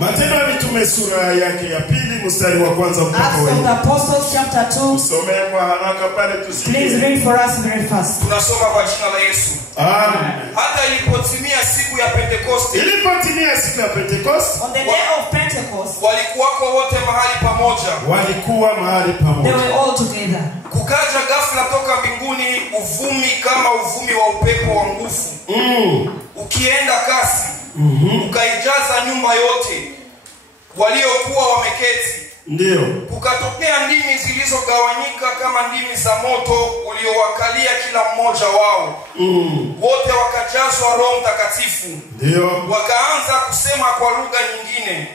Matendo ya Mitume sura yake ya pili mstari wa kwanza mpaka Acts of the Apostles chapter 2. Tusome kwa haraka pale tusikie. Please read for us very fast. Tunasoma kwa jina la Yesu. Amen. Hata ilipotimia siku ya Pentekoste. Ilipotimia siku ya Pentekoste. On the day of Pentecost. Walikuwako wote mahali pamoja. Walikuwa mahali pamoja. They were all together. Kukaja ghafla toka mbinguni uvumi kama uvumi wa upepo wa nguvu. Ukienda kasi. Ukaijaza nyumba yote waliokuwa wameketi. Ndio. Kukatokea ndimi zilizogawanyika kama ndimi za moto uliowakalia kila mmoja wao. Wote wakajazwa Roho Mtakatifu. Ndio. Wakaanza kusema kwa lugha nyingine.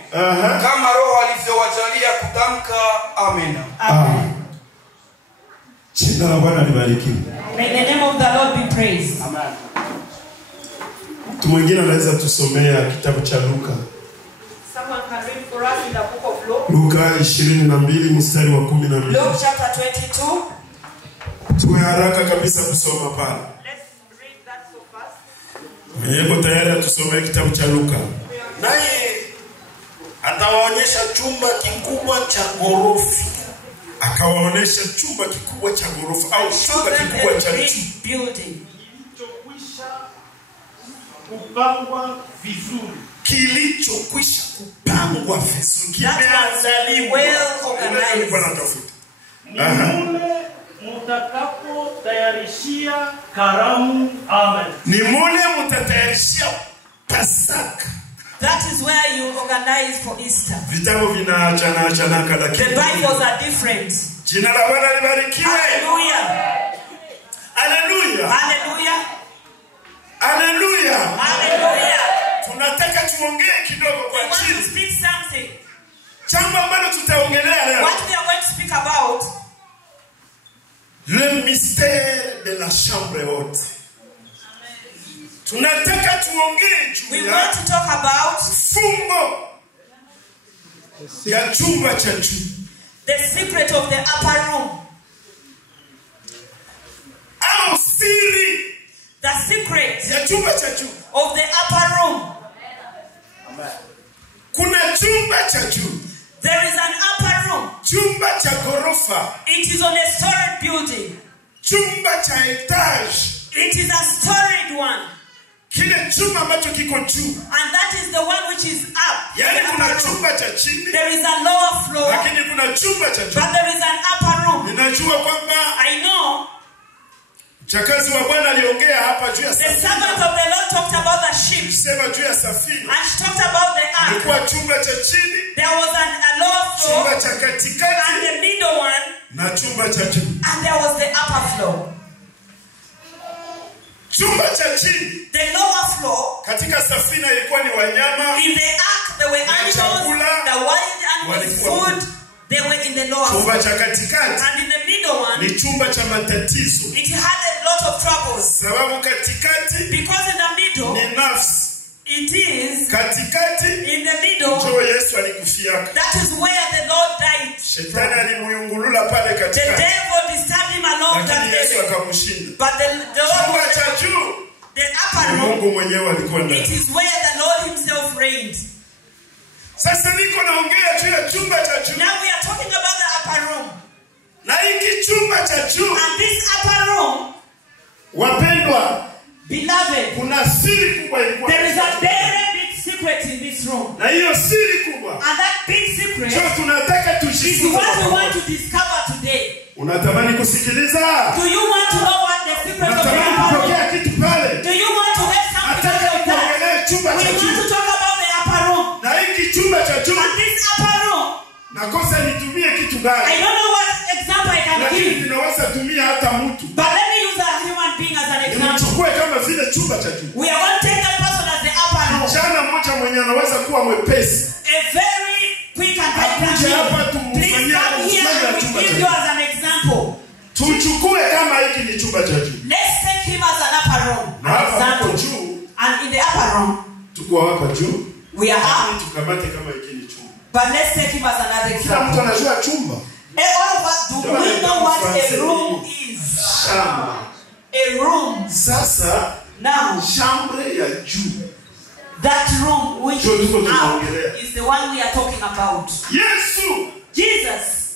Kama Roho alivyowajalia kutamka. Amen. Amen. Jina la Bwana libarikiwe. May the name of the Lord be praised. Amen. Mtu mwingine anaweza tusomea kitabu cha Luka. Someone can read for us in the book of Luke. Luka 22 mstari wa 12. Luke chapter 22. Tuwe haraka kabisa kusoma pale. Let's read that so fast. Hebu tayari tusomee kitabu cha Luka. Naye atawaonyesha chumba kikubwa cha ghorofa. Akawaonesha chumba kikubwa cha ghorofa au chumba kikubwa cha building. Kupangwa vizuri. Kilichokwisha kupangwa vizuri. Kimeandaliwa. Well organized. Ni mule mutakapo tayarishia karamu. Amen. Ni mule mutatayarishia Pasaka. That is where you organize for Easter. Vitabu vinaachana lakini the Bibles are different. Jina la Bwana libarikiwe. Hallelujah. Hallelujah. Hallelujah. Hallelujah. Hallelujah. Tunataka tuongee kidogo kwa We want chini. to speak something. Jambo ambalo tutaongelea leo. What we are going to speak about. Le mystère de la chambre haute. Tunataka tuongee juu we ya want to talk about fumbo ya chumba cha juu. the secret of the upper room. Au siri the secret ya chumba cha juu. of the upper room. Kuna chumba cha juu. There is an upper room. Chumba cha ghorofa. It is on a storied building. Chumba cha etage. It is a storied one. Kile chumba ambacho kiko juu. And that is the one which is up. Yaani kuna chumba cha chini. There is a lower floor. Lakini kuna chumba cha juu. But there is an upper room. Ninajua kwamba I know mchakazi wa Bwana aliongea hapa juu ya the servant of the Lord talked about the ship. Sema juu ya safina. And she talked about the ark. Kulikuwa chumba cha chini. There was a lower floor. Chumba cha katikati. And the middle one. Na chumba cha juu. And there was the upper floor. Chumba cha chini. The lower floor. Katika safina ilikuwa ni wanyama. In the ark there were animals. The wild animals, food. They were in the lower floor. Chumba cha katikati. And in the middle one. Ni chumba cha matatizo. It had a lot of troubles. Sababu katikati. Because in the middle. Ni nafsi. It is katikati in the middle. Njoo Yesu alikufiaka. That is where the Lord died. Shetani alimuyungulula pale katikati. The devil disturbed him along that way. Yesu akamshinda. But the Lord was cha juu. The upper room. Mungu mwenyewe alikuwa ndani. It is where the Lord himself reigned. Sasa niko naongea juu ya chumba cha juu. Now we are talking about the upper room. Na hiki chumba cha juu. And this upper room. Wapendwa. Beloved, kuna siri kubwa ilikuwa. There is a very big secret in this room. Na hiyo siri kubwa. And that big secret. Sasa tunataka tujifunze. Is what we want to discover today. Unatamani kusikiliza? Do you want to know what the secret of the upper room? Unatamani kupokea kitu pale? Do you want to get something out of that? We want to talk about the upper room. Na hiki chumba cha juu. And this upper room. Nakosa nitumie kitu gani? I don't know what example I can give. Lakini ninaweza tumia hata mtu. But let me use a human being as an example. Nichukue kama vile chumba cha juu. We are going to take that person as the upper room. Kijana mmoja mwenye anaweza kuwa mwepesi. A very quick and vibrant. Please come here and we give you as an example. Tuchukue kama hiki ni chumba cha juu. Let's take him as an upper room. Na hapa juu. And in the upper room. Tuko hapa juu. We are up. Tukamate kama hiki ni chumba. But let's take him as another example. Kila mtu anajua chumba. All of us do we know what a room is? Shamba. A room. Sasa now chambre ya juu. That room which Sio tuko is out tunaongelea. is the one we are talking about. Yesu Jesus,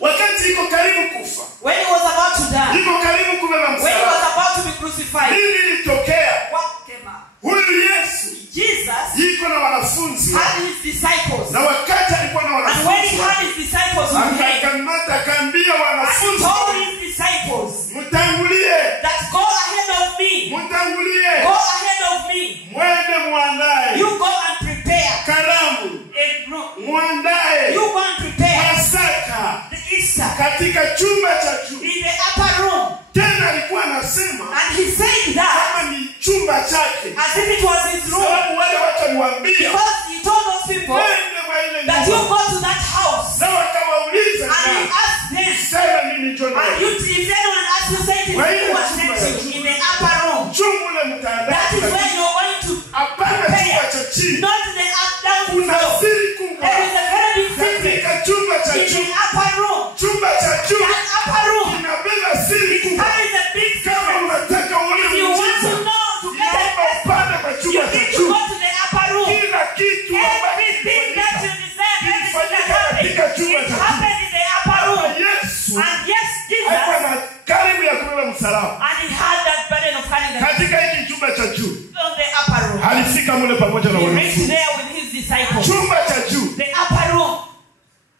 wakati iko karibu kufa, when he was about to die, iko karibu kubeba when he msalaba, was about to be crucified, nini ilitokea? what came up? Huyu Yesu Jesus yuko na wanafunzi, had his disciples. na wakati alikuwa na And when he wanafunzi had his disciples with him, akakamata akaambia and he wanafunzi, told his disciples mtangulie, that go ahead of me. mtangulie, Go ahead of me. mwende muandae You go and prepare karamu, a room. muandae You go and prepare Pasaka the Easter katika chumba cha juu. in the upper room. Tena alikuwa anasema And he said that kama ni chumba chake, as if it was his room. sababu wale watu waliwaambia Because he told those people mwende kwa ile that you nyumba, go to that house. na wakawauliza And he asked them, sema mimi ndio and you, if anyone asks you, say it is who was sent you in the upper room. chumba That is mtaandaa, where you're going to hapana chumba prepare. cha chini. Not the down Kuna floor. siri kubwa There is a very big secret katika chumba cha in the juu. upper room. Chumba cha juu That upper room kinabeba siri kubwa. carries a big Kama secret. unataka uone If you want to muujiza, know to get naomba a upande kwa you chumba cha need to juu. go to the upper room. Kila kitu Everything that you desire, everything that Katika chumba happened, it cha juu. happened in the upper room. Yesu And yes, alikuwa Jesus, na karibu ya kubeba msalaba and he had that burden of carrying the katika hiki chumba cha juu. on the upper room. Alifika mule pamoja na He reached wanafunzi. there with his disciples. Chumba cha juu The upper room,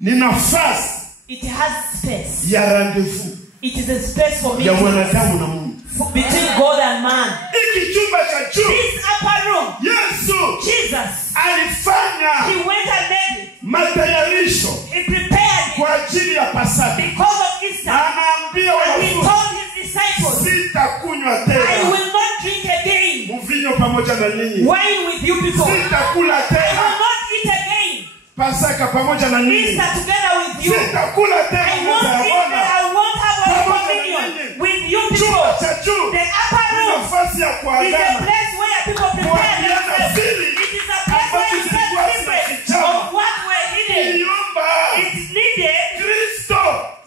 ni nafasi it has space. ya rendezvous It is a space for ya meeting mwanadamu na Mungu. between God and man. Hiki chumba cha juu This upper room, Yesu Jesus, alifanya he went and made it. matayarisho He prepared it kwa ajili ya Pasaka. because of Easter. Anaambia And he wanafunzi, told his disciples, sitakunywa I tena will not drink again mvinyo pamoja na nyinyi, wine with you people. sitakula I will tena not eat again Pasaka pamoja na nyinyi, Easter together with you. sitakula I tena won't meza ya eat Bwana. that. I won't have a communion with you people. Chumba cha juu The upper ni room nafasi ya is a kuagana, place where people prepare kuambiana themselves. siri It is a place where you get secrets of what were hidden. iliomba It needed Kristo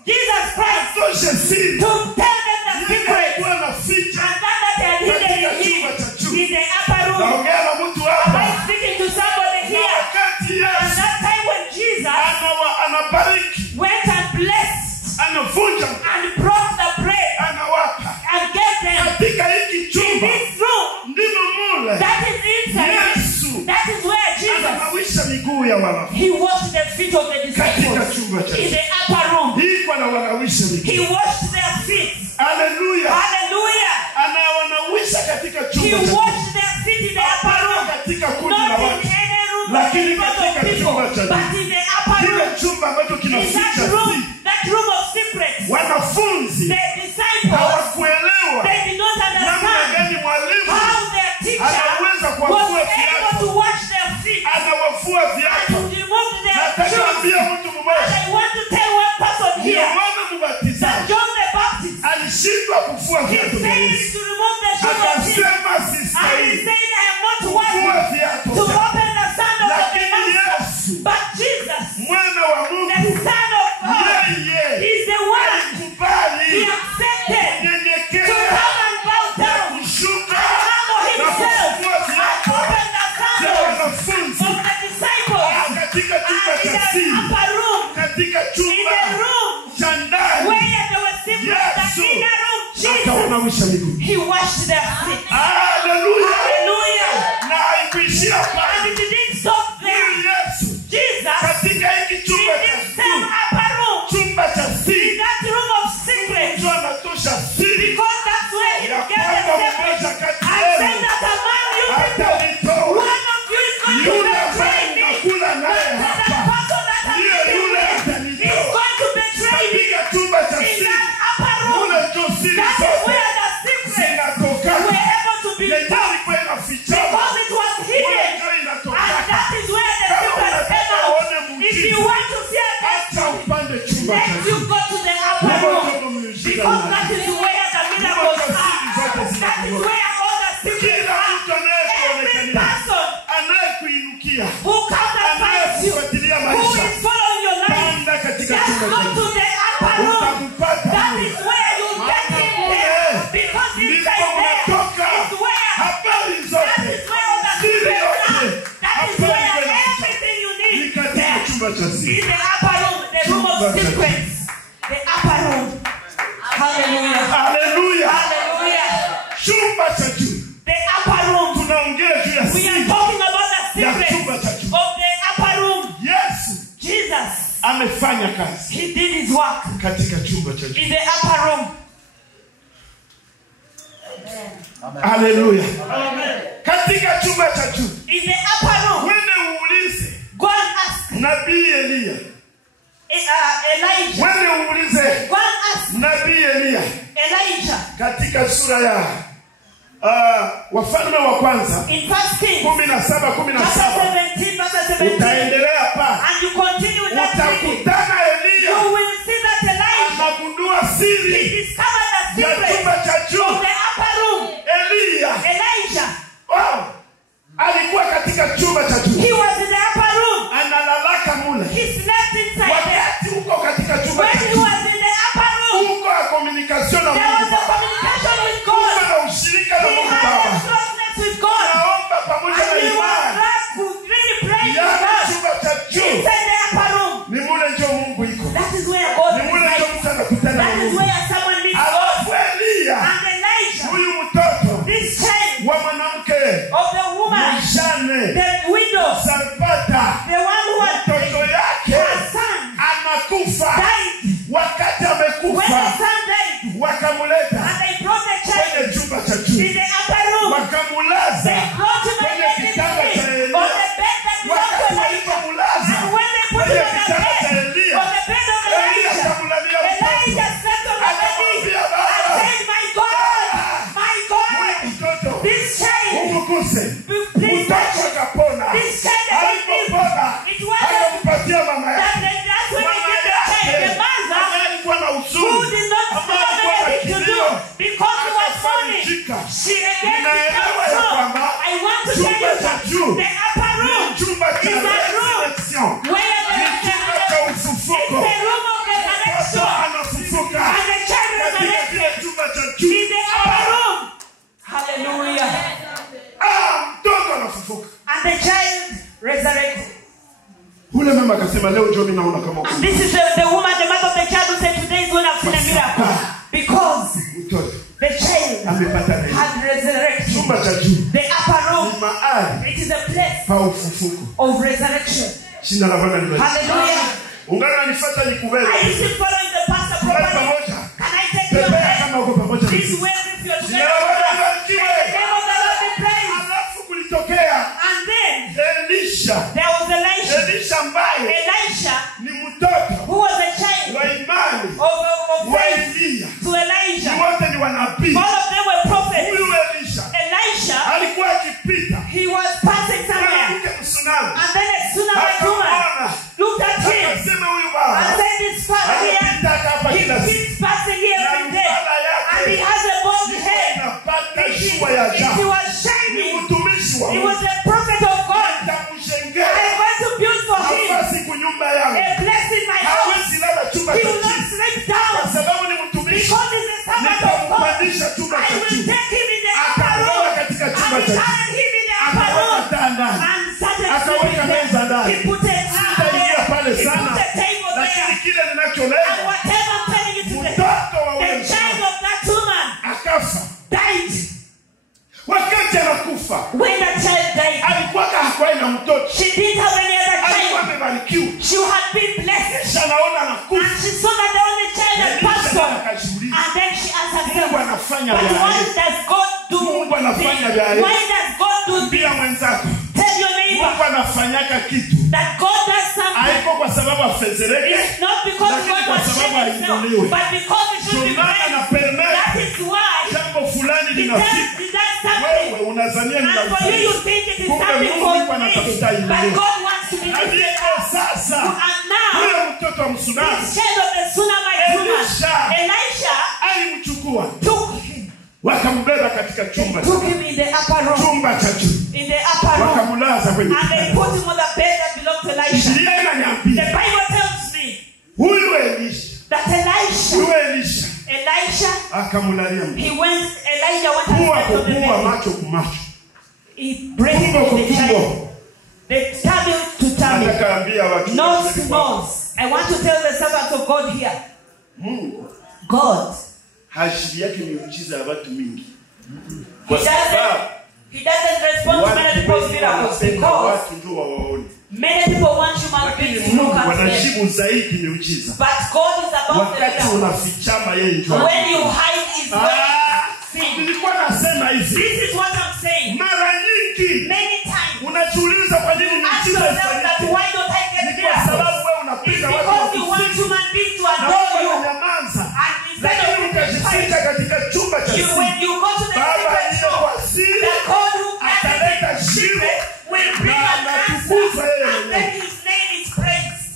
Jesus Christ atoshe siri to tell them the secret. alikuwa anaficha. And that they had hidden in him in the upper room. Naongea na mtu Am hapa, I speaking to somebody na here? wakati And Yesu that time when Jesus anabariki, went and blessed anavunja, and broke the bread anawapa and gave them katika hiki in chumba, this room, ndimo mule that is inside. Yesu That is where Jesus, anawisha miguu ya wanafunzi he washed the feet of the katika disciples chumba cha in juu. the upper room. Hii wanawisha He miguu. washed their feet. Haleluya. Hallelujah. Anawanawisha katika He chumba cha juu. washed their feet in the upper room. Katika kundi la Not in watu. any room Lakini in front of katika people, chumba cha juu. but in the upper Kile room. chumba ambacho In kinaficha that room of secrets. wanafunzi The disciples, hawakuelewa they did not namna understand gani mwalimu how their teacher anaweza was kuwafua able viatu, to wash their feet anawafua and viatu. to remove their Nataka shoes. kuambia mtu And mmoja, I want to tell one person here Yohana that Mbatizaji John the Baptist, alishindwa kufua he viatu vya failed Yesu. to remove the shoes of Jesus. Akasema And he sistahili said, I am not kufua worthy viatu to vyako. open the sandals of the Lakini master. Yesu But Jesus, mwana wa the Mungu, Son of God, yeye is the one he alikubali accepted to nyenyekea come and bow na down kushuka and humble na himself kufua and viatu open the vya sandals wanafunzi of the disciples. katika chumba And in cha the siri, upper room, katika in chumba the room cha ndani, where there were secrets, Yesu the inner room, Jesus, akawanawisha miguu. he washed their feet. Haleluya. Hallelujah. Na haikuishia And pale. it didn't stop there. Huyu Yesu Jesus, katika hiki in chumba cha this same siri, upper room, chumba cha in siri, that room of secrets, mtu anatosha siri because that's where he ya gave the kwamba secret. mmoja kati And yenu said that among you people, atanitoa. one of you is going to Yule betray ambaye me. nakula naye But that hapa, person that I'm ndiye eating yule with atanitoa. is going to betray me. Katika chumba cha In siri, that upper room, mule ndio siri that is zote where the secrets zinatokana. were able to be Yenyewe taught, ilikuwa inafichama. because it was Mule hidden. ndio And inatokana. that is where the Kama secrets unataka came out. uone If muujiza, you want to see a acha destiny, upande chumba cha let you siri. go to the upper Mungu room, ndio muujiza because wako. that is where the miracles are. That is where all the secrets Kila are. mtu Every anayekuonekania, person anayekuinukia, who comes and finds you, anayefuatilia who maisha, is following your life, panda katika just chumba go cha to siri. the upper room. Utampata That Mungu. is where you get him there, because Ndipo inside there unatoka is where habari that zote, is where all the siri secrets yote amefanya kazi He did his work katika chumba cha juu. in the upper room. Haleluya. Amen. Katika chumba cha juu. In the upper room. Wewe uulize Go and ask Nabii Elia. Elijah. Wewe uulize Go and ask Nabii Elia Elijah. katika sura ya Wafalme wa kwanza In 1 Kings 17:17 chapter 17 verse 17. utaendelea pa And you continue with that reading. utakutana Elia You will see that Elijah, anagundua he siri discovered the ya secret chumba cha of juu. the upper room. Elia Elijah, alikuwa katika chumba cha juu, he was in the upper room. analalaka mule. He slept inside there. Wakati uko katika chumba When cha he juu, was in the upper room, uko na communication na there was Mungu a Baba, communication with uko God. na ushirika na He Mungu had a Baba, closeness with God. naomba pamoja And na he was imani glad to really pray to ya God. chumba cha juu. Inside the upper room. Ni mule ndio Mungu iko, That is where God ni mule ndio resides. mtu anakutana na That is Mungu. where someone meets God. Alafu Elia, And Elijah, huyu mtoto this child wa mwanamke of the woman, mjane the widow, Sarpata, the one who had mtoto yake her son anakufa. died. Wakati When the amekufa, son died, wakamuleta and they brought the child kwenye chumba cha juu, in the upper room, wakamulaza they brought him and kwenye laid him kitanda cha on the Elia. bed that belonged to Wakati Elijah. walipomulaza And when they put him kwenye on the kitanda cha bed, Elia, on the bed of Elia Elijah, akamlalia mtoto. Elijah slept on the bed Akamwambia and baba, said, my God, my huyu God, mtoto this child, umguse. please touch Mtoto him. akapona. This child that he Alipopona, it wasn't akampatia mama that yake. that's when they Mama gave the child, the yake mother, ambaye alikuwa na who huzuni, did not ambaye have alikuwa na anything to do kilio, because he was mourning. akafarijika. She again Ninaelewa became ya so. kwamba I want to tell chumba you cha that juu the upper room ni chumba cha is a room resurrection. where Ni chumba cha it's ufufuko. a room of Mtoto resurrection. anafufuka And the child katika resurrected kile chumba cha juu. in the upper room. Hallelujah. Mtoto anafufuka. And the child resurrected. Ule mama akasema leo njoo mimi naona kama uko. This is the woman, the mother of the child, who said, today is when I've seen a miracle. Because Mtoto the child amepata neno. had resurrected. Chumba cha juu The upper ni room, mahali it is a place pa ufufuko. of resurrection. Jina la Bwana libarikiwe. Hallelujah. Ungana nifuata nikubebe. Are you still following the pastor properly? Pamoja. Can I take your Pepea hand? kama uko pamoja. This way if you're Jina la Bwana together. libarikiwe. The name of the Lord be praised. Alafu kulitokea And then Elisha. there was Elisha. Elisha ambaye Elisha, ni mtoto who was a child wa imani of wa faith Elia. to Elijah. Wote ni wanabii. All of them were prophets. Huyu Elisha Elisha, alikuwa akipita he was passing somewhere. mwanamke msunami. And then a Sunamite woman looked at him Akasema huyu and baba said, this father anapita hapa here, kila he siku. keeps passing here Na every day. upala And he yake has a bald head. inapata He shua ya he ajabu. was Ni shining. mtumishi wa He Mungu. was a prophet of God. Nitamjengea I want to build for him nafasi kwa nyumba yangu. a place in my house. Hawezi lala chumba He cha will not chini. sleep Kwa down sababu ni mtumishi. because he's a servant of God. Nitampandisha chumba I cha will juu. take him in the upper Akaweka room katika and chumba he cha juu. carried him in the upper Akaweka room taa ndani. and started Akaweka sleeping meza there. ndani. He put a Sitaingia pale he sana. put a table Lakini there. kile And ninacholenga whatever I'm telling you today, mtoto wa the ule child msichana of that woman akafa. died. Wakati anakufa When that child died, alikuwa hakuwa na mtoto. she didn't have any other Alikuwa child. amebarikiwa. She had been blessed. Kisha anaona anakufa. And she saw that the only child had passed on. Akajiuliza, And then she asked Mungu herself, anafanya but vya why ajabu. does God do Mungu anafanya this? vya ajabu. Why does God do this? Mbia mwenzako. Tell your neighbor Mungu anafanyaka kitu. that God does something. Haiko kwa sababu afezereke. It's not because Lakini God kwa was sababu sharing himself, ainuliwe. but because it should be Ndio maana praised. anapermit That is why jambo fulani he linafika. does something. Wewe unazania ni And for you, you think it is Kumbe something Mungu for yuko me. anatafuta But inuliwe. God wants to be lifted Ndipo up. sasa And now, huyo mtoto wa msunami this child of the Sunamite woman, Elisha alimchukua took him. wakambeba katika chumba Took him in the upper room. chumba cha juu In the upper room. wakamlaza kwenye And they put him on the bed that belonged to Elisha. Biblia The inaniambia Bible tells me huyu Elisha that Elisha akamulalia mtu Elijah went and kuwa slept on the kuwa bed. macho kumacho He breathed tumbo in the child. kutumbo. The tummy to tummy. Nataka ambia watu Nose to nose. I want to tell the servants of God here. Mungu God, hashiri yake miujiza ya watu mingi He doesn't respond to many people's miracles because watu ndio wawaone Many people want human beings Lakini to look Mungu at them. anashibu zaidi miujiza. But God is above the Wakati miracle. unafichama yeye njoo. When you hide is when you sin. Nilikuwa nasema hivi. This is what I'm saying. Mara nyingi Many times. unajiuliza kwa nini Ask miujiza yourself that ifanyike. why don't I get Ni kwa sababu miracles? wewe It's unapiga watu because you want wakusifu. human beings to Na adore wewe you. unanyamaza. And instead Lakini of ukajificha katika chumba cha you, siri. when you go to the Baba secret aliye room, kwa siri the God who ataleta gathers in shimo secret will bring na an answer, anatukuzwa yeye and then mwenyewe. his name is praised.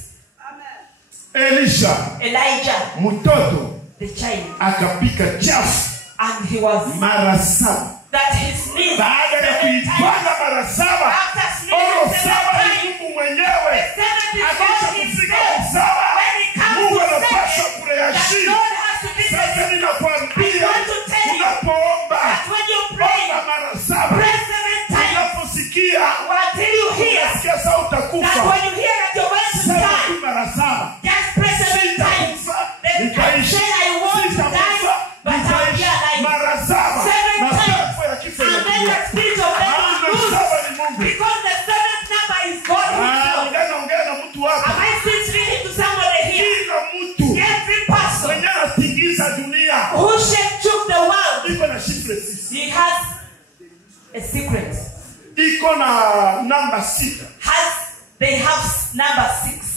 Elisha Elijah, mtoto the child, akapika chafu and he was mara 7. that his knees Baada ya kuitwanga mara 7, after oro sneezing 7 7 ni times, Mungu mwenyewe. the seventh is Akisha God kufika himself. usawa, When he comes Mungu to anapaswa say that kureheshimu. God has to be Sasa present. ninakwambia I want to tell you unapoomba that when you pray, omba mara 7. pray 7 times Unaposikia until you hear unasikia sauti that utakufa, when you hear that you're going to sema tu die, mara 7. just pray 7 times. Then Nikaishi. say I want to die, but I'll be alive. Mara 7. 7 Na times. pepo ya kifo And then inakuja. the spirit of death Maana will lose. 7 ni Mungu. Because the seventh number is God himself. Ongea na mtu hapa. Am I still speaking to somebody here? Kila mtu Every person mwenye anatingiza dunia who shook the world, iko na shifre 6. he has a secret. Iko na namba 6. They have number 6.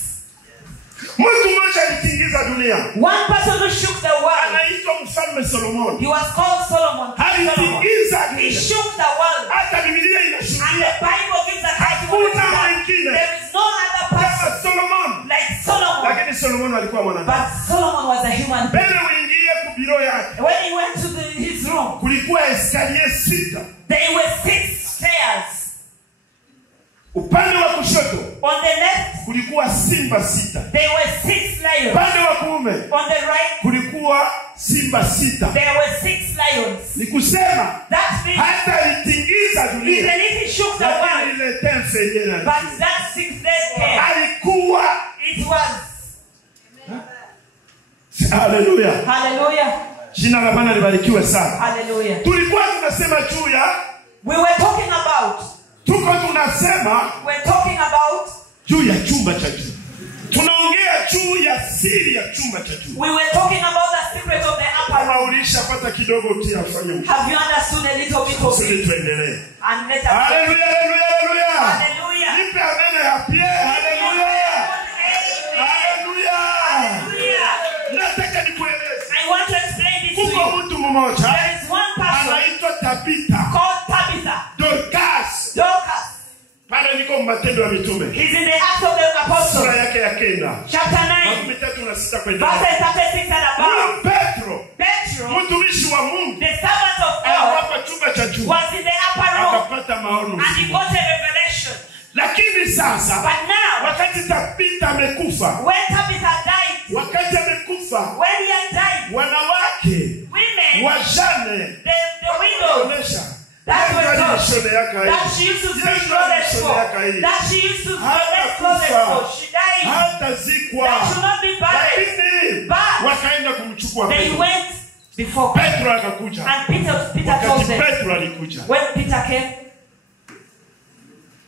Mtu mmoja alitingiza dunia. One person who shook the world, Anaitwa Mfalme Solomon. he was called Solomon. Alitingiza He dunia. shook the world. Hata Biblia And inashuhudia the Bible gives a testimony to hakuna that. mwingine There is no other kama person Solomon. like Solomon. Lakini Solomon alikuwa mwanadamu. But Solomon was a human being. Mbele uingie kubiro yake. When he went to his room, Kulikuwa eskalier 6. there were 6 stairs. Upande wa kushoto On the left, kulikuwa simba 6. there were 6 lions. Upande wa kuume On the right, kulikuwa simba 6. there were 6 lions. Ni kusema That means hata alitingiza dunia. even if he shook the Lakini world, ile tense yenyewe but that 6th day came. alikuwa. It was. Haleluya. Hallelujah. Jina la Bwana libarikiwe sana. Hallelujah. Tulikuwa tunasema juu ya We're talking about juu ya chumba cha juu. Tunaongea juu ya siri ya chumba cha juu. we were talking about the secret of the upper Kama room. ulishapata kidogo utiafanye. Have you understood a little bit of Sisi it? tuendelee. And let us Haleluya, haleluya, haleluya. Hallelujah. Nipe amena ya pie. Haleluya. Haleluya. Hallelujah. Nataka nikueleze. I want to explain this to Kuko you. mtu mmoja There is one person anaitwa Tabitha. called Tabitha. Dorcas. Dorcas. Pale niko Matendo ya Mitume. He's in the Acts of the Sura Apostles. yake ya 9. Chapter 9. Makumi 3 kwenda. Verses 36 and above. Huyo Petro, Petro, mtumishi wa Mungu, the servant of God, alipata chumba cha juu. was in the upper room. Akapata maono. And he got a revelation. Lakini sasa But now, wakati Tabitha amekufa, when Tabitha died, wakati amekufa, when he had died, wanawake women, wajane the widows, wanaonyesha that were yeye told shone yake that hii. she used to Yeye speak clothes shone for, yake hii. that she used to Hata donate clothes kufa. for, she died, Hata zikwa. that should not be buried. Lakini But wakaenda kumchukua they Petro. went before Petro akakuja. and Peter told Wakati them, Petro alikuja, when Peter came,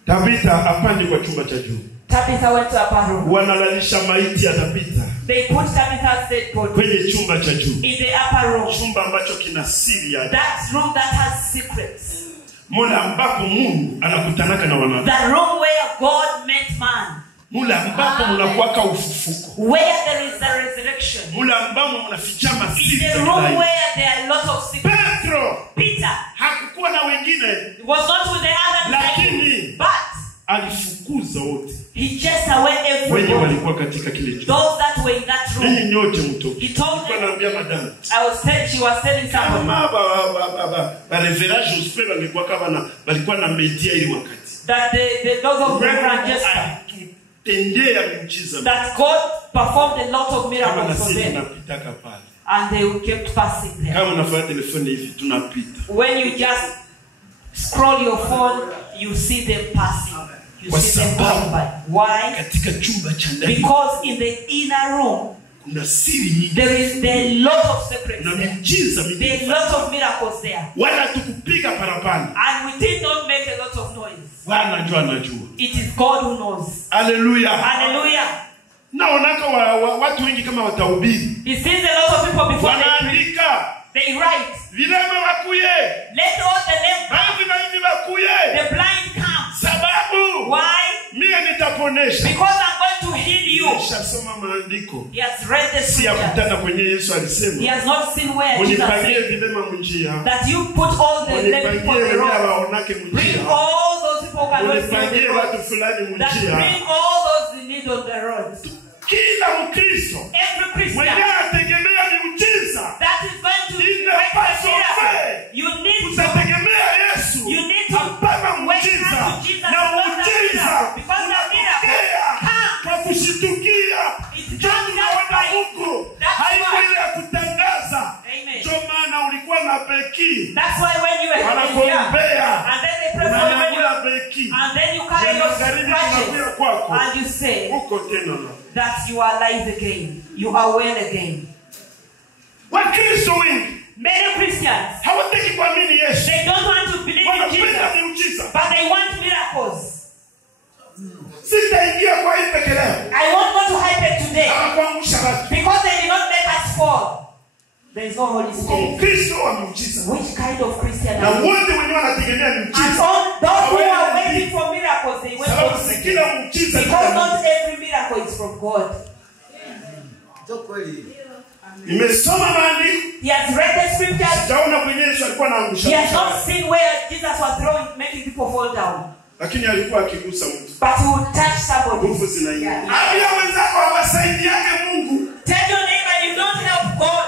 Tabitha apande kwa chumba cha juu. Tabitha went to upper room. Wanalalisha maiti ya Tabitha They put Tabitha's dead body kwenye chumba cha juu. in the upper room. Chumba ambacho kina siri yake. That room that has secrets. Mule ambapo Mungu anakutanaka na wanadamu. The room where God met man. Mule ambapo mnakuwaka ufufuko. Where there is a resurrection. Mule ambapo mnafichama In siri the za room kidai. where there are a lot of secrets. Petro Peter hakukuwa na wengine, was not with the other lakini disciples, but alifukuza wote he chased away wenye everybody. walikuwa katika kile chumba. Those that were in that room. Ninyi nyote mtoke. He told Alikuwa them, anaambia madamu. she was telling someone Kama reverage Joseph walikuwa kama walikuwa na media ile wakati. that those of Reverend Jester, Tendea miujiza. that God performed a lot of Kama miracles na for sisi them, tunapita pale. and they kept passing them. Kama unafanya telefoni hivi tunapita. When you just scroll your phone, you see them passing. You Kwa see them sababu going by. Why? katika chumba cha ndani Because in the inner room, kuna siri nyingi. there is a lot of secrets Na there. miujiza There mingi. is a lot of miracles there. Wala tukupiga parapanda. And we did not make a lot of noise. Bwana anajua. It is God who knows. Haleluya. Hallelujah. Naonaka watu wengi kama watahubiri. He sees a lot of people before they preach. Wanaandika. They write. Vilema wakuye. Let all the lame Hivi wakuye. the blind come. Sababu. Why? Mie nitaponesha. Because I'm going to heal you. Nishasoma maandiko. He has read the Si ya scriptures. kutana kwenye Yesu alisema. He has not seen where Jesus Unipangie said vilema mnjia. that you put all the lame people Unipangie on the wenye road. waonake Bring mnjia. all those people who cannot see on the Unipangie road. watu fulani That mnjia. bring all those in need on the road. Kila Mkristo Every Christian mwenye ategemea miujiza. that is going to Il make n'est pas a miracle. sauvé. You need to Utategemea Yesu. You need to Apana wake muujiza. up to Jesus Na and not the muujiza miracle. Because the miracle unapokea kwa kushitukia. It's Ndio just tunaona by- huko. That's Haiko why- ile ya kutangaza. Amen. Ndio maana ulikuwa na beki. That's why when you are here, Wanakuombea. and then they pray for you, Unanyangula beki. and then you carry Ya your magharibi crutches, tunakuja kwako. and you say Huko tena na. that you are alive again. You are well again. Wakristo wengi Many Christians, hawataki kuamini Yesu. they don't want to believe in Wanapenda Jesus, miujiza. but they want miracles. Sitaingia kwa hii peke leo. I won't go to hype today Hawakuangusha watu. because they did not make us fall. There is no Holy Kwa Spirit. Mkristo wa miujiza. Which kind of Christian Na are you? wote wenye wanategemea And miujiza. all those who are Hawaendi. waiting for miracles, they wait Sababu for si kila muujiza. because not every miracle is from God. Nimesoma maandiko. He has read the scriptures. Sijaona kwenye Yesu alikuwa anaangusha. He has not seen where Jesus was throwing, making people fall down. Lakini alikuwa akigusa mtu. But he would touch somebody. Nguvu zinaingia. Yeah. Ambia wenzako hawasaidiane Mungu. Tell your neighbor you don't help God.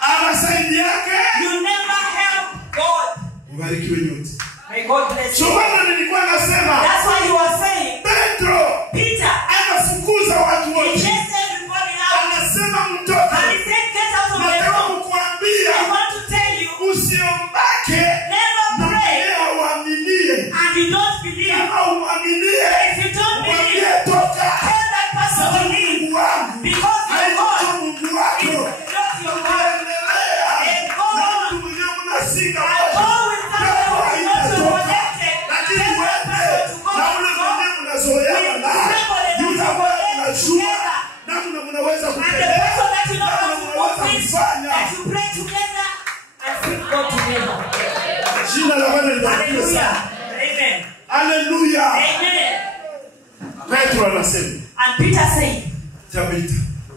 Hawasaidiane. You never help God. Mbarikiwe nyote. May God bless you. Somana nilikuwa nasema. That's why you are saying, Petro Peter, anafukuza watu he wote. chased everybody out. Anasema mtoto. And he said, get out of the Nataka room. kukuambia. I want to tell you, Usiombake. never pray Na uaminie. and you don't believe. Kama uaminie. If you don't Mwambie believe, toka. tell that person to Sababu leave. Mungu wangu. Because your Haiko God Mungu is wako. not your God. Endelea. And go Na on. mtu mwenye mnasinga And moja. go with somebody who is not so connected. Lakini Tell that wewe person to go na with ule God. mwenye mnazoeana With naye. somebody that Yule you ambaye connect mnajua together. namna mnaweza And the kutembea. person that you know how to Namna walk mnaweza with, kufanya. that you pray together and seek God together. Jina la Bwana libarikiwe Hallelujah. sana. Amen. Haleluya. Amen. Petro anasema, And Peter said, Tabita,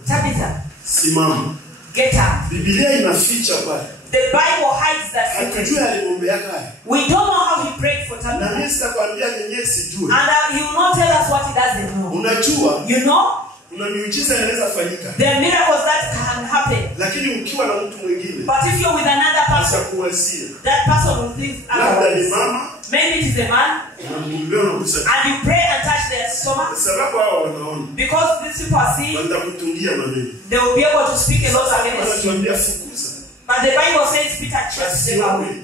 Tabitha, simama. get up. Biblia inaficha pale. The Bible hides that secret. Hatujui alimwombeaga haya. We don't know how he prayed for Na Tabitha. mimi sitakwambia yenyewe sijui. And he will not tell us what he doesn't know. Unajua You know, kuna miujiza inaweza fanyika. there are miracles that can happen. Lakini ukiwa na mtu mwingine But if you're with another person, atakuwasia. that person will think Labda ni otherwise. mama Maybe it is a man, unamwombea unagusa. and you pray and touch their Kwa stomach. sababu hao wanaona. Because these people are seeing, Watakutungia maneno. they will be able to speak a lot against you. Wanatuambia fukuza. But the Bible says Peter chased them away.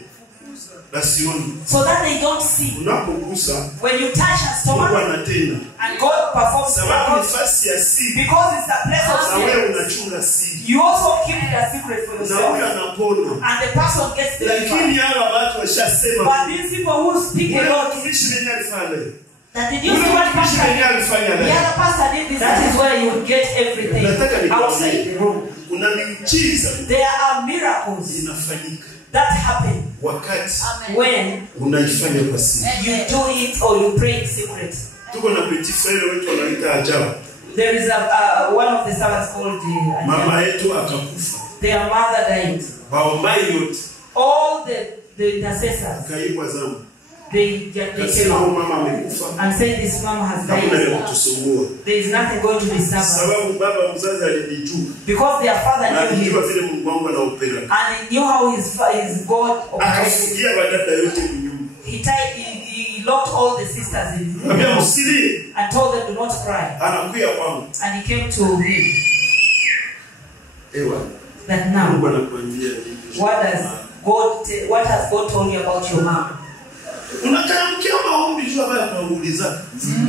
Basioni. So that they don't see. Unapogusa When you touch her Mungu stomach, anatenda. and God performs Sababu miracles, nafasi ya siri. because it's a place of Na wewe secrets, unachunga siri. you also keep the secret for Na huyo yourself. anapona. And the person gets delivered. Lakini hawa watu washasema. But these people who speak a Ule lot, mtumishi mwenyewe alifanya leo. that did you Ule see what mtumishi pastor mwenyewe did? alifanya The leo. other pastor did this. That is where you get everything Nataka outside nikwambie. the room. Kuna miujiza There are miracles inafanyika that happen wakati when unaifanya kwa siri. you do it or you pray in secret. Tuko na petit frere wetu wanaita Ajabu. There is one of the servants called Mama yetu akakufa. their mother died. Waombai yote All the intercessors, kaibwa zamu. they came Kasema out mama amekufa. and said this mama has Hakuna ya died. kutusumbua. There is nothing going to disturb her. Sababu baba mzazi alijijua. Because their father Na knew alijua him. vile Mungu wangu anaupenda. And he knew how his God operated. Akafungia badada yote nyuma. He locked all the sisters in the Ambia room msilie. and told them do not cry. Anakuja kwangu. And he came to him Ewa. that now, Mungu anakuambia hivi. what has God told you about your mom? Unakamkia maombi juu ambayo tunauliza.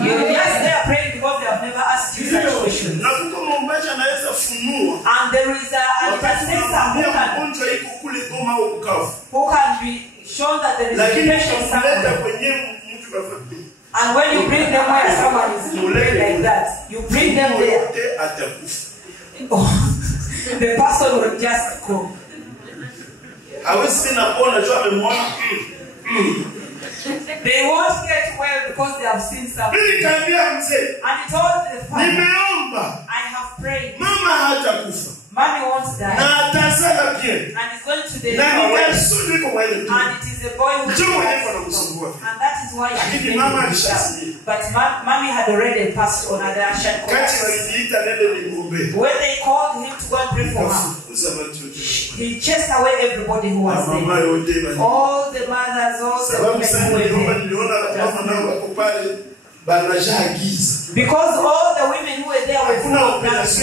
You're just there praying because they have never asked you such questions. Na kuko maombaji anaweza funua. And there is an intercessor Mgonjwa iko kule Goma au Bukavu. who can be shown that there is Lakini patient kuleta somewhere. kwenye mtu And when you bring them where someone is praying like that, you bring them there. Oh, the person will just go. They won't get well because they have seen something. And he told the father, I have prayed. Mommy won't die. And he's going to deliver. And it is a boy who is. And that is why she made it. But mommy had already passed on at the Ashan. When they called him to go and pray for her, he chased away everybody who was there. All the mothers, all the women who were there. Because all the women who were there were full of darkness.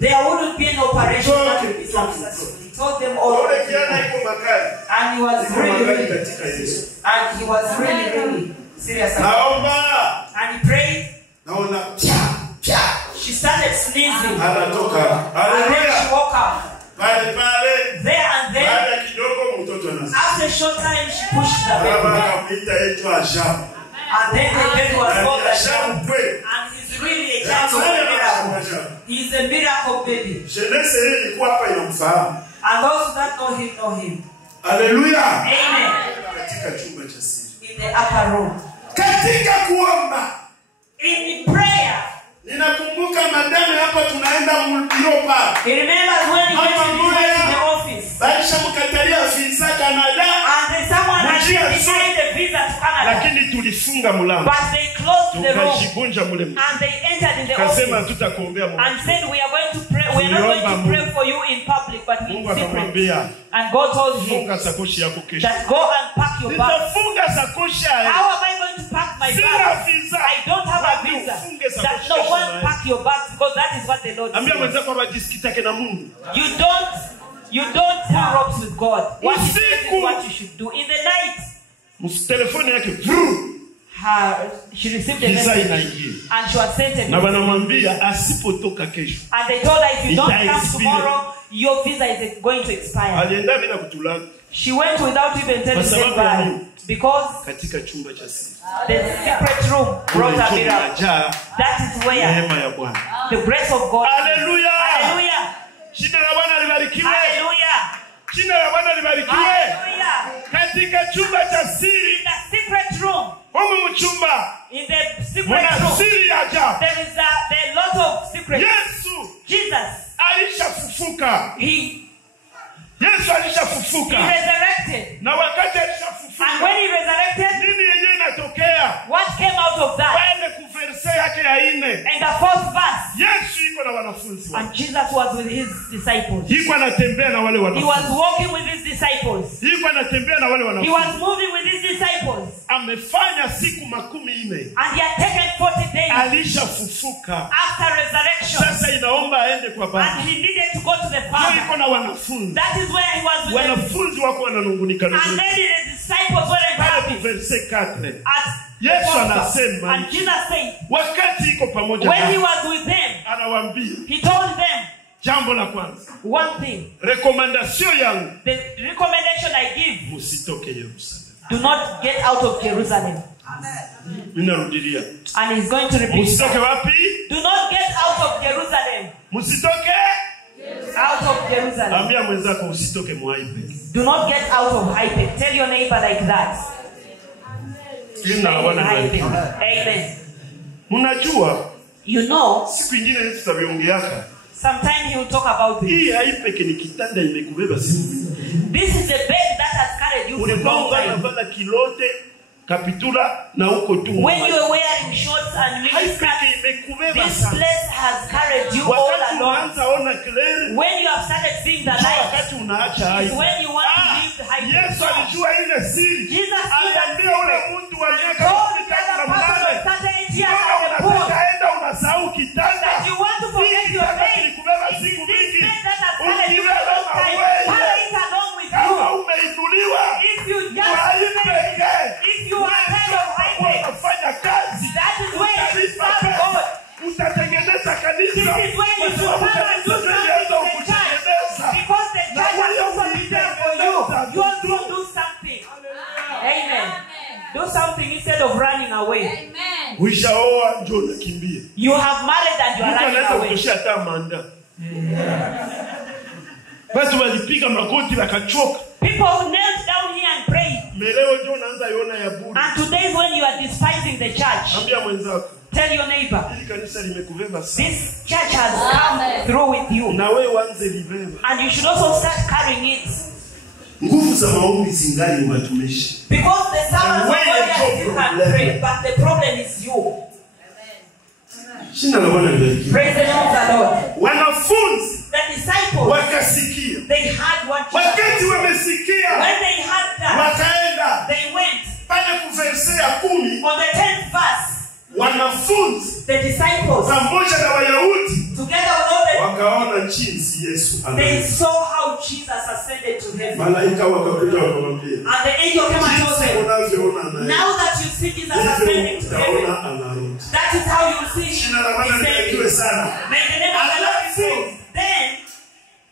There wouldn't be an operation that would be successful. He told them all. And he was really serious. And he prayed. She started sneezing. And then she woke up. There and then, after a short time, she pushed the baby. And then the baby was called Asham. And he's really a child of a miracle. He's a miracle baby. And those that know him. Hallelujah. Amen. In the upper room. In prayer. He remembers when he went to the office. And someone had denied the visa to Canada. But they closed the room. And they entered in the office. And said, we are going to pray. We are not going to pray for you in public, but in secret. And God told him that go and pack your bags. How am I going to pack my bags? I don't have a visa. That no one pack your bags, because that is what the Lord says. You don't have ropes with God. What He says is what you should do. In the night, she received a message and she was sent a message. And they told her, if you don't come tomorrow, your visa is going to expire. She went without even telling anybody, because the secret room brought a miracle. That is where the grace of God. Hallelujah. Hallelujah. Hallelujah. Hallelujah. In the secret room. In the secret room. There is a lot of secrets. Jesus. He resurrected. And when he resurrected, what came out of that? And the fourth verse. And Jesus was with his disciples. He was walking with his disciples. He was moving with his disciples. And he had taken 40 days after resurrection. And he needed to go to the Father. That is where he was with them. And then the disciples were happy. And Jesus said, when he was with them, he told them one thing. The recommendation I give: do not get out of Jerusalem. And he's going to repeat that. Do not get out of Jerusalem. Out of Jerusalem. Do not get out of Hype. Tell your neighbor like that. Amen. You know, sometimes he will talk about this. This is a bed that has carried you for a long time. When you are wearing shorts and miniskirts, this place has carried you all along. When you have started seeing the light, is when you want to leave the high. Jesus knew that secret. And told the other person of 38 years at the pool that you want to forget your pain. It is this pain that has carried you for a long time. Carry it along with you. If you just if you are tired of hiding, that is where you serve God. This is where you should come and do something in the church. Because the church has something there for you. You also do something. Amen. Do something instead of running away. Amen. Uishaoa ndio unakimbia. You have married and you are running Unaweza away. kutoshia hata manda. Basi walipiga magoti wakachoka. People knelt down here and prayed. Leo ndio unaanza yona ya bure. And today is when you are despising the church. Ambia mwenzako. Tell your neighbor. Hili kanisa limekubeba sana. This church has come through with you. Na wewe uanze libeba. And you should also start carrying it. Nguvu za maombi zingali watumishi. Because the servants of God still can pray, but the problem is you. Shina la Bwana libarikiwe. Praise the name of the Lord. Wanafunzi The disciples, wakasikia. they had what Wakati wamesikia. when they had that, Wakaenda. they went. Pale kuverse ya 10. On the 10th verse, Wanafunzi the disciples, pamoja na Wayahudi together with all the, wakaona jinsi Yesu they anaenda. saw how Jesus ascended to heaven. Malaika wakakuja wakamwambia. And the angel came and told them, Unavyoona naye. now that you see Jesus ascending to heaven, Utaona anarudi. that is how you see him Shina la Bwana libarikiwe descending. sana. May the name of the Lord be praised. Then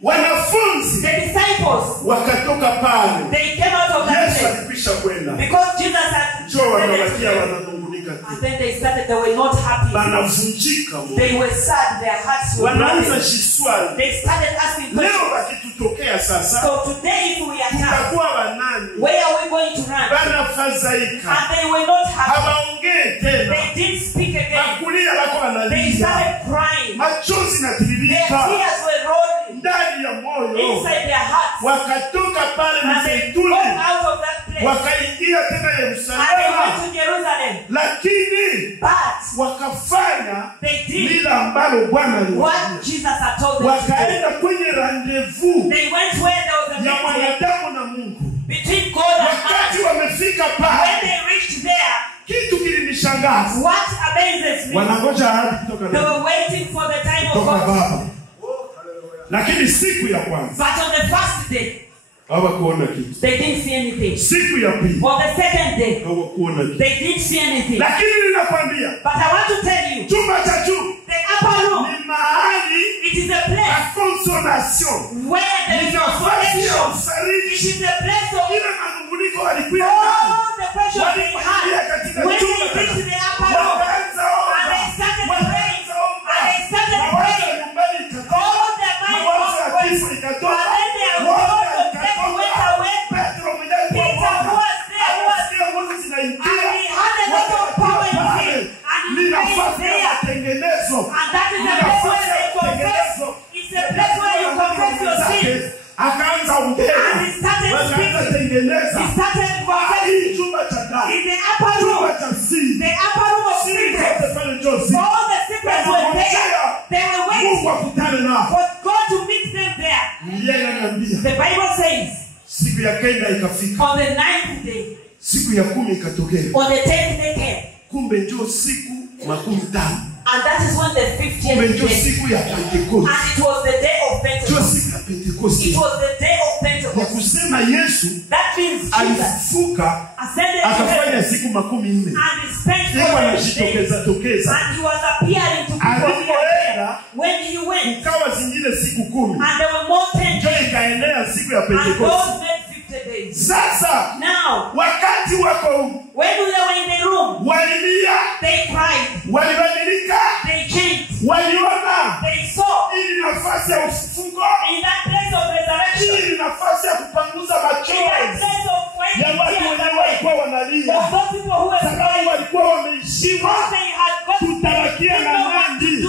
Wanafunzi the disciples, wakatoka pale. they came out of that Yesu place alikwisha kwenda. because Jesus had Njoo ascended to wanabakia heaven. wananungunika tu. And then they started, they were not happy. Wanavunjika moyo. They were sad, their hearts were Wanaanza broken. jiswali. They started asking Leo questions. wakitutokea sasa. So today if we attack, Tutakuwa wanani? where are we going to run? Wanafadhaika. And they were not happy. Hawaongee tena. They didn't speak again. Makulia wako They wanalia. started crying. Machozi Their yanatiririka tears were rolling ndani ya moyo. inside their hearts. Wakatoka pale And they Mzeituni. got out of that place. Wakaingia tena And they Yerusalemu. went to Jerusalem. Lakini But wakafanya they did lile ambalo Bwana aliwaambia. what Jesus had told them to do. Wakaenda kwenye rendezvous They went where there was a ya meeting mwanadamu na Mungu. between God and Wakati man. wamefika When pale, they reached there, kitu kilinishangaza. what amazes me, Wanangoja ahadi kutoka they Baba. were waiting for the time of Kutoka God. Baba. Lakini siku ya kwanza But on the first day, hawakuona kitu. they didn't see anything. Siku ya pili On the second day, hawakuona kitu. they didn't see anything. Lakini ninakwambia, But I want to tell you, chumba cha juu the upper room, ni mahali it is a pa place consolation. where there Ni is nafasi ya consolation. It ufariji. is a place of Ile manunguniko walikuwa ndani. all the pressure they Walipoingia had. katika When chumba they reached the cha upper room, wakaanza and they omba. started praying, Wakaanza omba. and they started Mawazo ya praying, nyumbani ikatoka. all their minds Mawazo ya were kifo going. ikatoka. And then their Woga thoughts of death ikatoka. went away. Petro mwenyewe kwa Peter woga. was there, was Akasikia nguvu zinaingia. And he had a lot of power in Pale. him. And he Ni prayed nafasi ya there. matengenezo. And that is Ni the place nafasi where ya they confess. matengenezo. It's a place where you confess your sins. Akaanza ongea. And he started Wakaanza speaking. tengeneza. He started Hii confessing. chumba cha ndani. In the upper Chumba room, cha siri. the upper room of Siri secrets, zote pale njoo siri. all the secrets were there. They were Mungu waiting akutane nao. for God to meet them there. Biblia inaniambia The Bible says, siku ya kenda ikafika. on the 9th day, Siku ya 10 ikatokea. on the 10th day came. Kumbe njoo siku 50. And that is when the Kumbe 50th njoo day. siku ya Pentecost. And it was the day of Njoo Pentecost. siku ya Pentecost. It was the day of Kwa Pentecost. kusema Yesu That means Jesus alifufuka ascended to akafanya heaven siku 40. and he spent Yeye 40 days. anajitokeza tokeza. And he was appearing to people here and there. When he went, Ikawa zingine siku 10. and there were more 10 Njoo days, ikaenea siku ya and Pentecost. those made 50 days. Sasa Now, wakati wako when they were in the room, walilia, they cried, walibadilika, they changed, waliona they saw ili nafasi ya ufufuko, in that place of resurrection, ili nafasi ya kupanguza in that machozi place of ya watu waiting wenyewe and walikuwa wanalia, of those people who were sababu crying, walikuwa wameishiwa. because they had got Tutabakia na nani?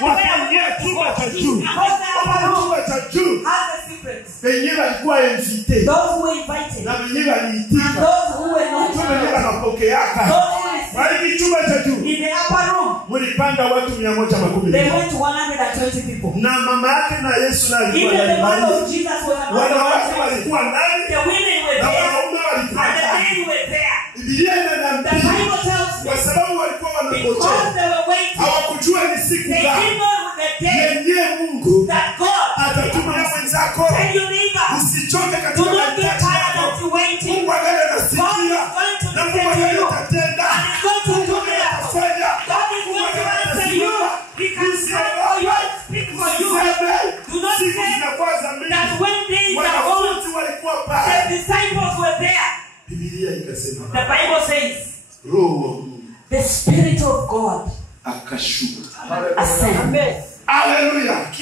Wakaingia chumba cha juu. Chumba cha juu has the secrets. wenyewe walikuwa invite Those who were invited na wenyewe and waliitika, those who were not watu wenyewe invited. wanapokeaka. Those who received Bali chumba cha juu in the upper room, mlipanda watu 110. they went to 120 people. Na mama yake na Yesu na alikuwa Even the mother ndani. of Jesus was among Wanawake the walikuwa ndani The women were na there wanaume walikuwa and the ndani. men were there. Biblia The inaniambia Bible tells me kwa sababu walikuwa because wanangojea, they were waiting, hawakujua ni siku they gani didn't know the day yenyewe Mungu that God atatuma na mwenzako. tell your neighbor, Usichoke do katika not get mahitaji tired yako. of you waiting. Mungu angalia God is anasikia going to na Mungu listen to angalia you atatenda. and he's going to do miracles. Atafanya. God is going to answer you. He can stand for you and speak for you. Do not Siku say zinakuwa za mbili. that when days are gone, Wanafunzi walikuwa the pale. disciples were there. Biblia ikasema The Bible says Roho wa Mungu akashuka. Ascend. Hallelujah.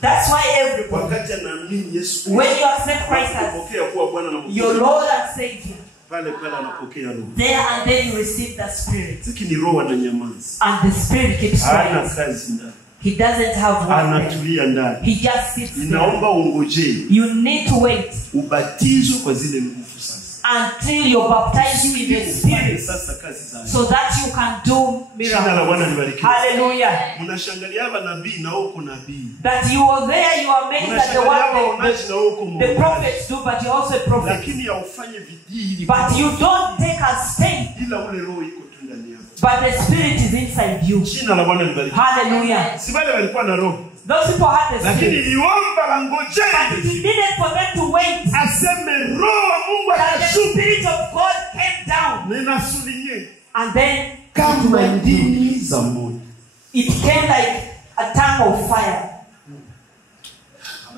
That's why everybody, Wakati anaamini Yesu, when you accept Christ as anapokea kuwa Bwana na your Lord and Savior, pale anapokea roho. there and then you receive the Spirit. Lakini roho ananyamaza. And the Spirit keeps Hana quiet. kazi ndani. He doesn't have work. Anatulia ndani. He just sits there. Ninaomba ungojee. You need to wait Ubatizwe kwa zile nguvu sasa. until you're baptized with the Spirit, Sasa kazi zake. so that you can do Jina la Bwana miracles. libarikiwe. Hallelujah. Unashangalia nabii na uko nabii. That you are there, you are amazed at the Unashangalia work waonaji na uko the mwonaji. prophets do, but you're also a prophet. Lakini haufanye bidii ili But you don't take a step, ila ule roho iko tu ndani yako. but the Spirit is inside you. Jina la Bwana libarikiwe. Hallelujah. Si wale walikuwa na roho. Those people had the Lakini Spirit. iliomba But wangojee. he needed for them to wait Aseme roho wa Mungu that the akashuka. Spirit of God came down. Ninasulinye. And then Kama ndimi za moto. it came like a tongue of fire.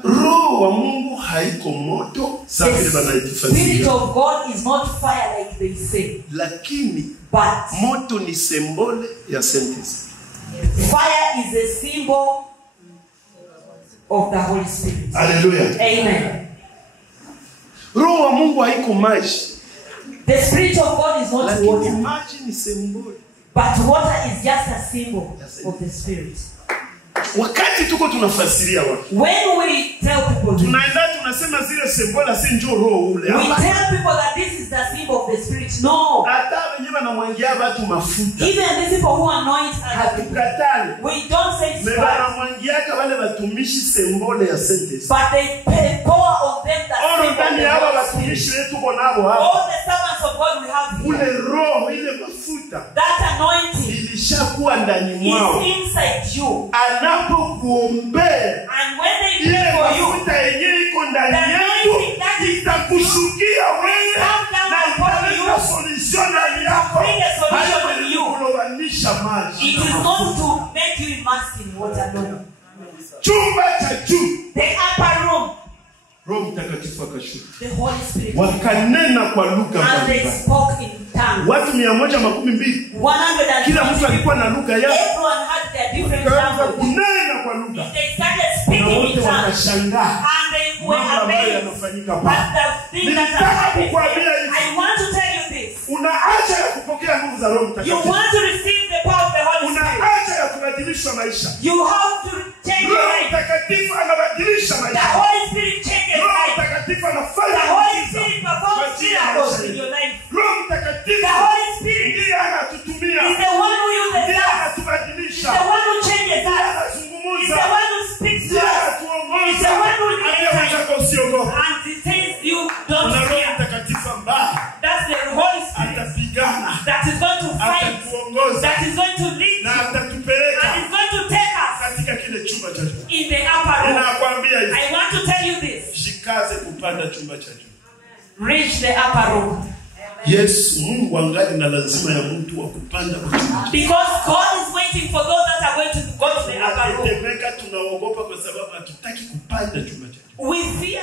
Roho wa Mungu haiko moto safi The Spirit banaitufasiria. of God is not fire like they say. Lakini But moto ni sembole ya sentence. fire is a symbol of the Holy Spirit. Hallelujah. Amen. Roho wa Mungu haiko maji. The Spirit of God is not Lakini water, maji ni sembole. but water is just a symbol of the Spirit. Wakati tuko tunafasiria watu. When we tell people this, Tunaenda tunasema zile sembola si njoo roho ule. we tell people that this is the symbol of the Spirit. No. Hata wenyewe wanamwangia watu mafuta. Even these people who anoint other people, Hatukatali. we don't say it's Mebana bad, mwangiaka wale watumishi sembole ya sentence. but they pour on them the Oro symbol of ndani the ya hawa Holy watumishi Spirit. wetu bonabo hapa. All the servants of God we have Ule here, roho ile mafuta that anointing ilishakuwa ndani mwao. is inside you. Anapokuombea And when they ile pray for you, mafuta yenyewe iko ndani yetu itakushukia wewe na italeta solution ndani yako. bring a solution Hayo to you. kulowanisha maji. It is not to make you immersed in water, no. Chumba cha juu. The upper room, Roho Mtakatifu akashuka. the Holy Spirit, Wakanena kwa lugha and they mbalimbali. spoke in tongues. Watu 112. Kila mtu 120 alikuwa na lugha yake. everyone had their different Wakaanza language. kunena kwa lugha. They started Na speaking wote in tongues, wanashangaa. and they were Mambo ambayo amazed yanafanyika pale. at the thing that Nilitaka happened. kukuambia hivi. I want to tell you this. Una haja ya kupokea nguvu za Roho You Mtakatifu. want to receive the power of the Holy Una Spirit. haja ya kubadilishwa maisha. You have to change your Roho life. Mtakatifu anabadilisha The maisha. Holy Spirit changes Roho life. Mtakatifu The anafanya Holy miujiza Spirit kwa performs ajili ya miracles maisha in your yetu. life. Roho Mtakatifu The Holy Spirit ndiye anatutumia. is the one who uses Ndiye us. anatubadilisha. Is the one who changes Ndiye us. Is anazungumza. the one who speaks to Ndiye us. anatuongoza. Is the one who leads Ambia us. mwenzako usiogope. And he says you don't Kuna Roho fear. Mtakatifu ambaye That's the Holy Spirit atapigana, that is going to fight, atatuongoza that is going to lead na you, and atatupeleka is going to take us katika kile chumba cha juu. in the upper room. Ninakwambia hivi, I want to tell you this. jikaze kupanda chumba cha juu. Reach the upper room. Yesu Mungu angali na lazima ya mtu wa kupanda kwa chumba. Because God is waiting for those that are going to go to the upper room. Tunatetemeka, tunaogopa kwa sababu hatutaki kupanda chumba cha juu. We fear